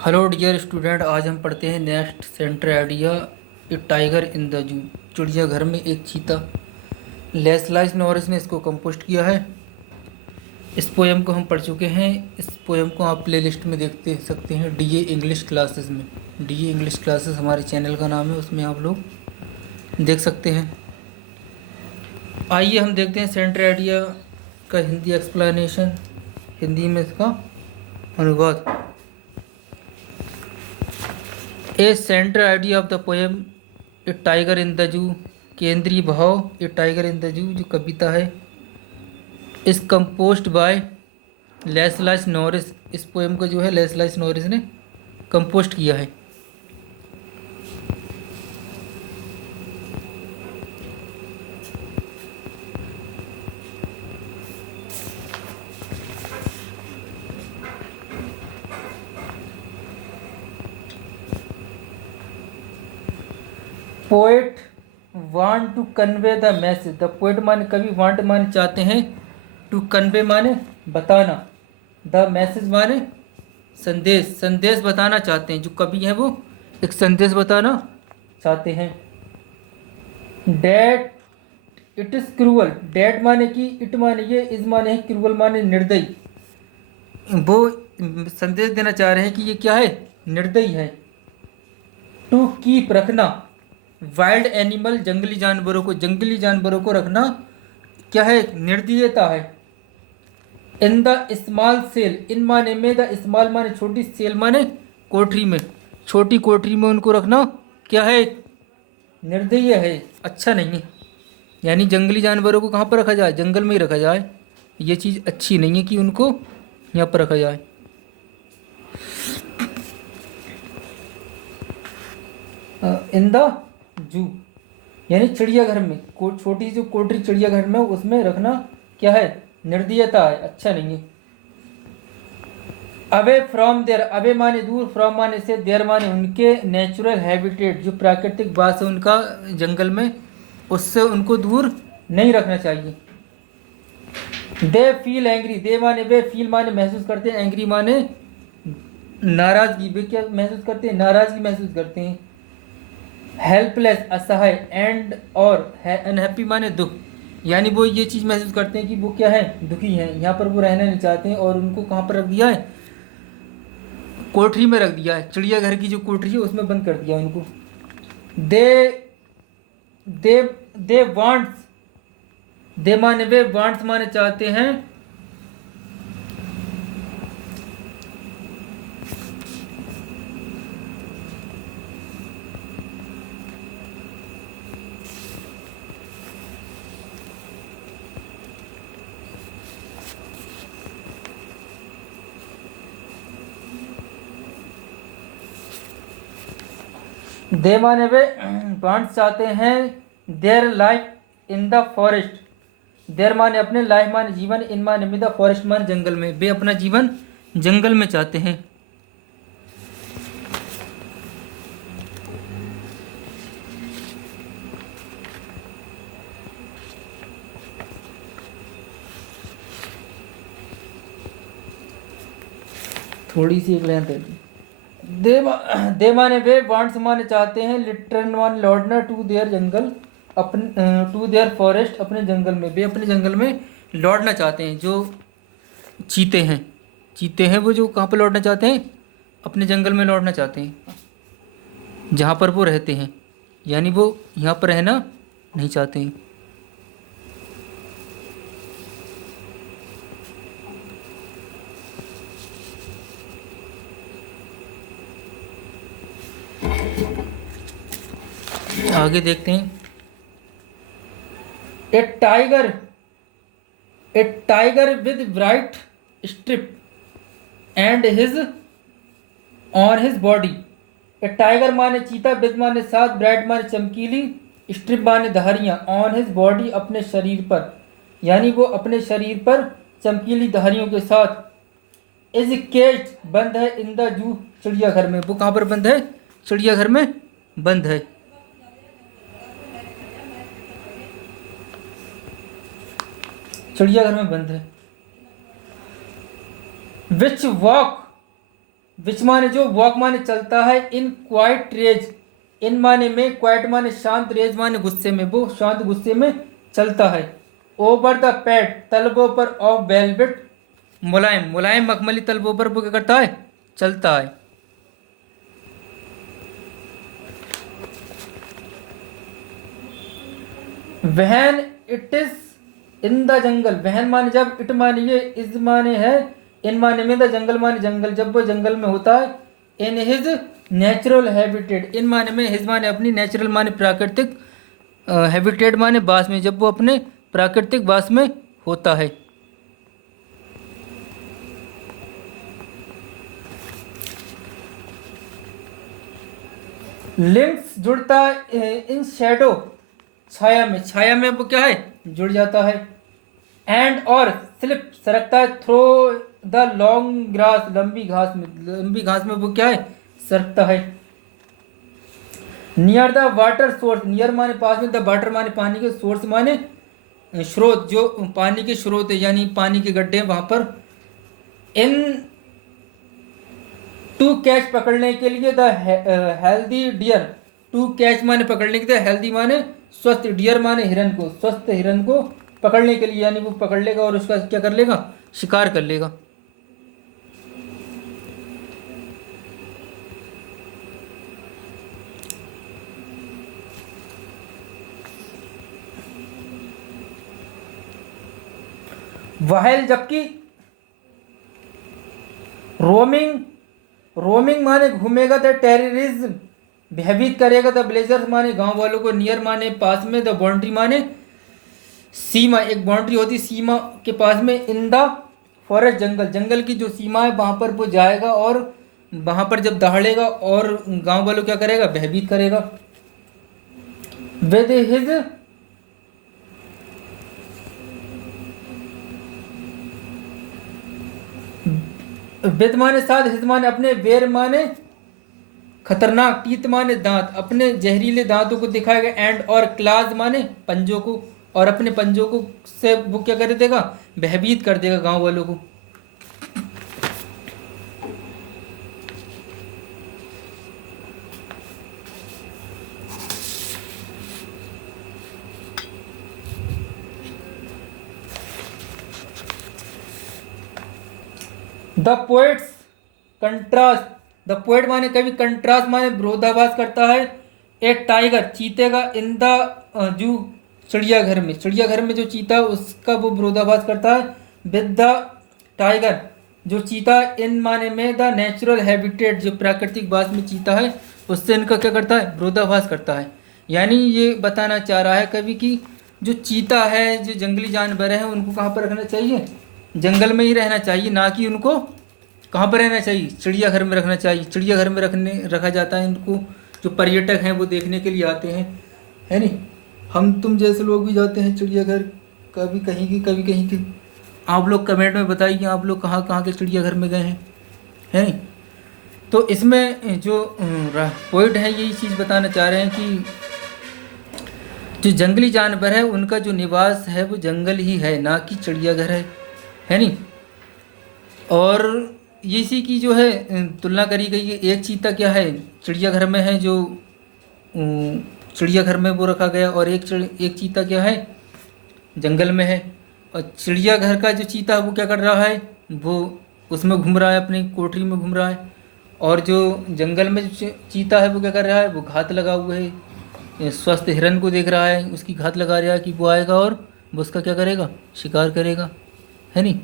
Hello dear student, आज हम पढ़ते हैं next centre idea A tiger in the जू। चिड़ियाघर में एक चीता। लेस्लाइस नॉरिस ने इसको कंपोस्ट किया है। इस पोएम को हम पढ़ चुके हैं। इस पोएम को आप प्लेलिस्ट में देखते सकते हैं, डीए इंग्लिश क्लासेस में। डीए इंग्लिश क्लासेस हमारे चैनल का नाम है, उसमें आप लोग देख सकते हैं। आइए हम देखते हैं सेंटर आइडिया का हिंदी एक्सप्लेनेशन, हिंदी में इसका अनुवाद। A central idea of the poem a tiger in the zoo, केंद्रीय भाव ए टाइगर इन द जू जो कविता है, is composed by Leslie Norris. इस पोएम को जो है लेस्लाइस नॉरिस ने कंपोस्ट किया है। Poet want to convey the message. The poet माने कवि, वांट माने चाहते हैं, टू कन्वे माने बताना, द मैसेज माने संदेश, संदेश बताना चाहते हैं। जो कवि हैं वो एक संदेश बताना चाहते हैं। That it is cruel. That माने कि, इट माने ये, इज माने है, क्रूअल माने निर्दयी। वो संदेश देना चाह रहे हैं कि ये क्या है, निर्दयी है। टू कीप रखना, वाइल्ड एनिमल जंगली जानवरों को, जंगली जानवरों को रखना क्या है, निर्दयता है। इन द स्मॉल सेल, इन माने में, द स्मॉल माने छोटी, सेल माने कोठरी में, छोटी कोठरी में उनको रखना क्या है, निर्दयी है, अच्छा नहीं है। यानी जंगली जानवरों को कहाँ पर रखा जाए, जंगल में ही रखा जाए। ये चीज़ अच्छी नहीं है कि उनको यहाँ पर रखा जाए। इन द जू यानी चिड़ियाघर में, छोटी जो कोठरी चिड़ियाघर में, उसमें रखना क्या है, निर्दयता है, अच्छा नहीं है। अवे फ्रॉम देयर, अवे माने दूर, फ्रॉम माने से, देयर माने उनके, नेचुरल हैबिटेट जो प्राकृतिक वास है उनका जंगल में, उससे उनको दूर नहीं रखना चाहिए। दे फील एंग्री, दे माने वे, फील माने महसूस करते हैं, एंग्री माने नाराजगी। वे क्या महसूस करते हैं, नाराजगी महसूस करते हैं। हेल्पलेस असहाय, एंड और अनहैप्पी माने दुख। यानी वो ये चीज़ महसूस करते हैं कि वो क्या है, दुखी हैं, यहाँ पर वो रहना नहीं चाहते हैं, और उनको कहाँ पर रख दिया है, कोठरी में रख दिया है। चिड़ियाघर की जो कोठरी है उसमें बंद कर दिया उनको। दे दे दे वांट्स, दे माने वे, वांट्स माने चाहते हैं। दे माने वे, वांट्स चाहते हैं। Their life in the forest, their माने अपने, लाइफ माने जीवन, इन माने में, द फॉरेस्ट माने जंगल में। वे अपना जीवन जंगल में चाहते हैं। थोड़ी सी एक लाइन दे दी। दे माने वे, वांट्स माने चाहते हैं, रिटर्न माने लौटना, टू देयर जंगल, अपने, टू देयर फॉरेस्ट अपने जंगल में। वे अपने जंगल में लौटना चाहते हैं। जो चीते हैं, चीते हैं वो जो कहाँ पर लौटना चाहते हैं, अपने जंगल में लौटना चाहते हैं जहाँ पर वो रहते हैं। यानी वो यहाँ पर रहना नहीं चाहते हैं। आगे देखते हैं। A tiger, a tiger with bright strip and his on his body. A tiger माने चीता, विद माने साथ, ब्राइट माने चमकीली, स्ट्रिप माने धारियां, ऑन हिज बॉडी अपने शरीर पर। यानी वो अपने शरीर पर चमकीली धारियों के साथ। इज केज्ड बंद है, इन द जू चिड़ियाघर में। वो कहाँ पर बंद है, चिड़ियाघर में बंद है। चिड़ियाघर में बंद है। विच वॉक, विच माने जो, वॉक माने चलता है, इन क्वाइट रेज, इन माने में, क्वाइट माने शांत, रेज माने गुस्से में, वो शांत गुस्से में चलता है। ओवर द पैड, तलबों पर, ऑफ वेलवेट, मुलायम, मुलायम मखमली तलबों पर वो क्या करता है, चलता है। वहन it is in the jungle, वहन माने जब, इट माने ये, इज माने है, इन माने में, द जंगल माने जंगल, जब वो जंगल में होता है। इन हिज नेचुरल हैबिटेट, इन माने में, हिज माने अपनी, नेचुरल माने प्राकृतिक, हैबिटेट माने बास में, जब वो अपने प्राकृतिक बास में होता है। लिंक्स जुड़ता है, इन शैडो, छाया में, छाया में वो क्या है, जुड़ जाता है। एंड और स्लिप, सरकता है, थ्रो द लॉन्ग ग्रास, लंबी घास में, लंबी घास में वो क्या है, सरकता है। Near the water source, near माने पास में, द वाटर माने पानी के, सोर्स माने स्रोत, जो पानी के स्रोत है यानी पानी के गड्ढे वहां पर। इन टू कैच, पकड़ने के लिए, the healthy deer, to catch माने पकड़ने के लिए, हेल्दी माने स्वस्थ, डियर माने हिरन को, स्वस्थ हिरन को पकड़ने के लिए, यानी वो पकड़ लेगा और उसका क्या कर लेगा, शिकार कर लेगा। वाहल, जबकि, रोमिंग, रोमिंग माने घूमेगा, द टेररिज्म, भयभीत करेगा, द ब्लेजर्स माने गांव वालों को, नियर माने पास में, द बाउंड्री माने सीमा, एक बाउंड्री होती सीमा के पास में, इन द फॉरेस्ट, जंगल, जंगल की जो सीमा है वहां पर वो जाएगा और वहां पर जब दहाड़ेगा और गांव वालों क्या करेगा, भयभीत करेगा। विद हिज, विद माने साथ, हिज माने अपने, वेर माने खतरनाक, टीत माने दांत, अपने जहरीले दांतों को दिखाएगा। एंड और क्लाज माने पंजों को, और अपने पंजों को से वो क्या कर देगा, भयभीत कर देगा गांव वालों को। The poets contrast, the poet माने कवि, कंट्रास्ट माने विरोधाभास करता है। एक टाइगर, चीते का, इन द जू, चिड़ियाघर में, चिड़ियाघर में जो चीता है उसका वो विरोधाभास करता है। विद द टाइगर, जो चीता, इन माने में, द नेचुरल हैबिटेट, जो प्राकृतिक बास में चीता है उससे इनका क्या करता है, विरोधाभास करता है। यानी ये बताना चाह रहा है कवि कि जो चीता है, जो जंगली जानवर हैं, उनको कहाँ पर रखना चाहिए, जंगल में ही रहना चाहिए, ना कि उनको कहाँ पर रहना चाहिए, चिड़ियाघर में रखना चाहिए। चिड़ियाघर में रखा जाता है इनको, जो पर्यटक हैं वो देखने के लिए आते हैं, है नहीं। हम तुम जैसे लोग भी जाते हैं चिड़ियाघर, कभी कहीं की कभी कहीं की। आप लोग कमेंट में बताइए आप लोग कहाँ कहाँ के चिड़ियाघर में गए हैं, है नहीं। तो इसमें जो पोइट है यही चीज़ बताना चाह रहे हैं कि जो जंगली जानवर है उनका जो निवास है वो जंगल ही है, ना कि चिड़ियाघर है नहीं। और इसी की जो है तुलना करी गई है। एक चीता क्या है, चिड़ियाघर में है, जो चिड़ियाघर में वो रखा गया, और एक चीता क्या है, जंगल में है। और चिड़ियाघर का जो चीता है वो क्या कर रहा है, वो उसमें घूम रहा है, अपनी कोठरी में घूम रहा है। और जो जंगल में जो चीता है वो क्या कर रहा है, वो घात लगा हुआ है, स्वस्थ हिरन को देख रहा है, उसकी घात लगा रहा है कि वो आएगा और वो उसका क्या करेगा, शिकार करेगा, है नहीं।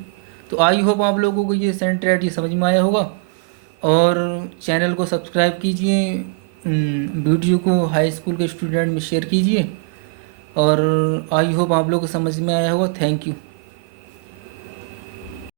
तो आई होप आप लोगों को ये सेंट्रेट ये समझ में आया होगा। और चैनल को सब्सक्राइब कीजिए, वीडियो को हाई स्कूल के स्टूडेंट में शेयर कीजिए। और आई होप आप लोगों को समझ में आया होगा। Thank you.